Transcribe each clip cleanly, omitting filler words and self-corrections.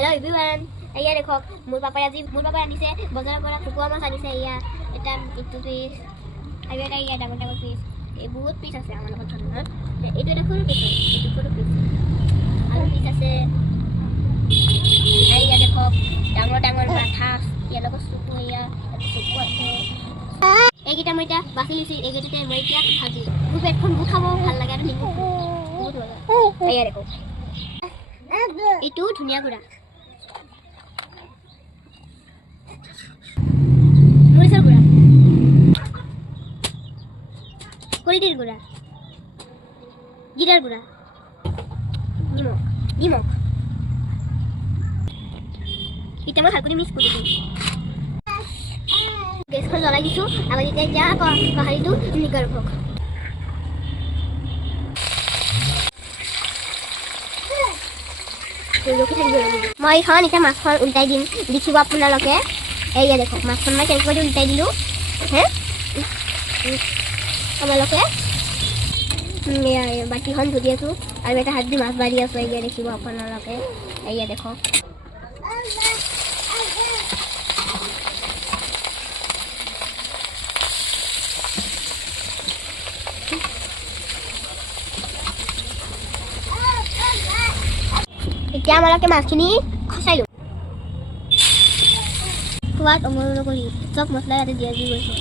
Hello everyone. Eya dekho mur papa anise bazaar pora kukua mas anise eya eta itu piece ayo eta eya double piece e bahut piece ase amar lokot thonor etu dekho piece etu photo piece aru piece ase eya dekho dangor matha eya lokot suku eya suku ase egita moita basilisi egita moita bhaji buffet khon bu khabo bhal lage aru niku bahut hola eya dekho itu dhuniya gura মরিচের গুঁড়া হলদির গুঁড়া জিরার গুঁড়া নিমখ এটা মই ভালকৈ mix কৰি দিম গেছখন জ্বলাই দিছো আবাৰ এতিয়া যা কাহাৰিটো নিগৰ ভক মই এখন এতিয়া মাছখন উল্টাই দিম দেখিব আপোনালোকে এয়া দেখো মাছখন মই কেনেকৈ উল্টাই দিলো হে আপোনালোকে বাটিখন ধুই আছো আৰু এটা হাত দি মাছ বাঢ়ি আছো এয়া দেখিব আপোনালোকে এয়া দেখো এতিয়া আমালোকে মাছখিনি খচাই লওঁ সোৱাদ অমল কৰি চব মছলা ইয়াতে দিয়া দি গৈছে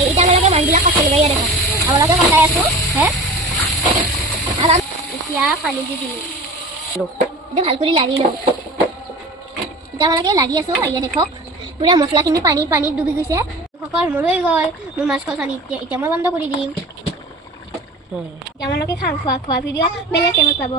এতিয়া আমালোকে মাছবিলাক খচাই ল'ব ইয়াত দেখা আমালোকে খচাই আছো হে আৰু এতিয়া পানী দি দিলোঁ এতিয়া ভাল কৰি লাৰি লওঁ এতিয়া আমালোকে লাৰি আছো ইয়াত দেখক পুৰা মছলাখিনি পানীত ডুবি গৈছে সকল মোৰ হৈ গ'ল মোৰ মাছ খচানি এতিয়া মই বন্ধ কৰি দিম আমালোকে খাম খোৱা ভিডিঅ' বেলেগ টাইমত পাব